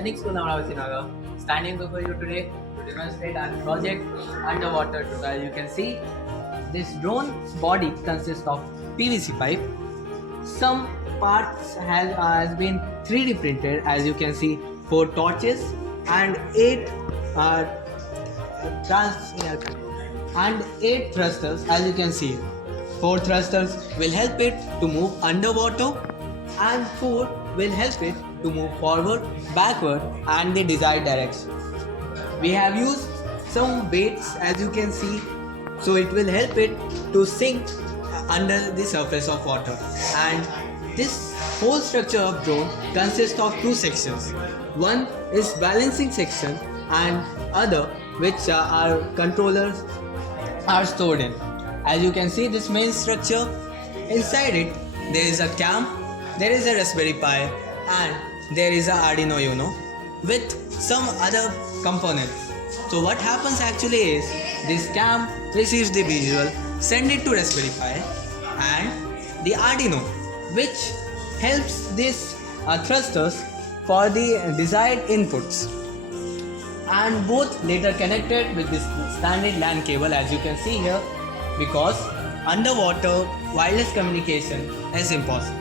Sainik School, Amaravathinagar, standing before you today to demonstrate our project underwater tutorial. You can see this drone's body consists of PVC pipe. Some parts has been 3D printed, as you can see, 4 torches and 8 thrusters, as you can see. 4 thrusters will help it to move underwater and 4 will help it to move forward, backward and the desired direction. We have used some weights, as you can see, so it will help it to sink under the surface of water. And this whole structure of drone consists of 2 sections. One is balancing section and other which our controllers are stored in. As you can see, this main structure, inside it there is a cam, there is a Raspberry Pi and there is a Arduino Uno with some other components. So what happens actually is this cam receives the visual, send it to Raspberry Pi and the Arduino, which helps these thrusters for the desired inputs, and both later connected with this standard LAN cable, as you can see here, because underwater wireless communication is impossible.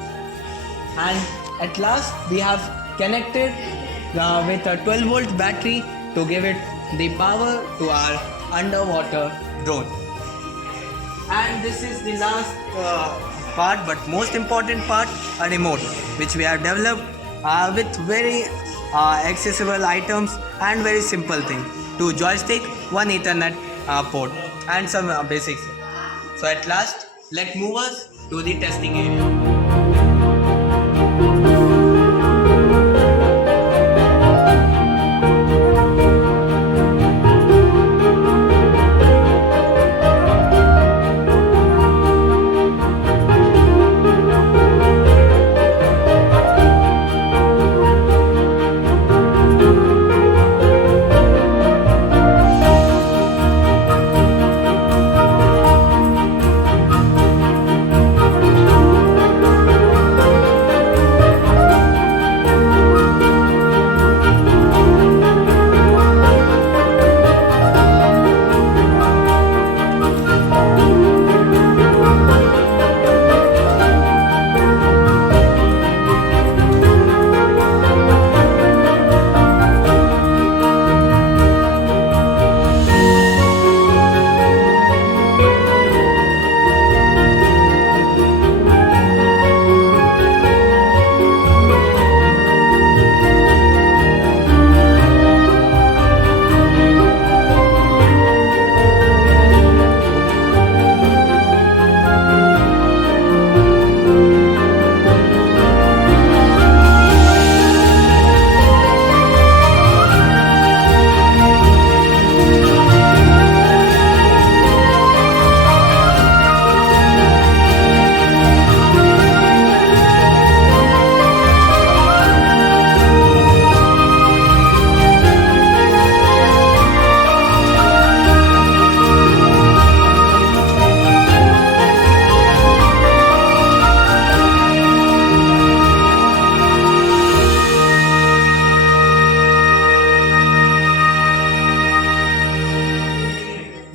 And at last we have connected with a 12 volt battery to give it the power to our underwater drone. And this is the last part, but most important part, a remote which we have developed with very accessible items and very simple thing. 2 joystick, 1 Ethernet port and some basics. So at last, let's move us to the testing area.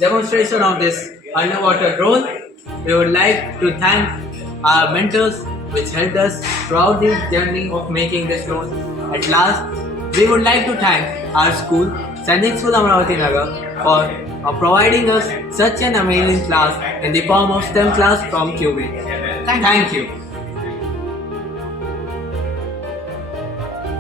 Demonstration of this underwater drone, we would like to thank our mentors which helped us throughout the journey of making this drone. At last, we would like to thank our school, Sainik School, Amaravathinagar, for providing us such an amazing class in the form of STEM class from QB. Thank you.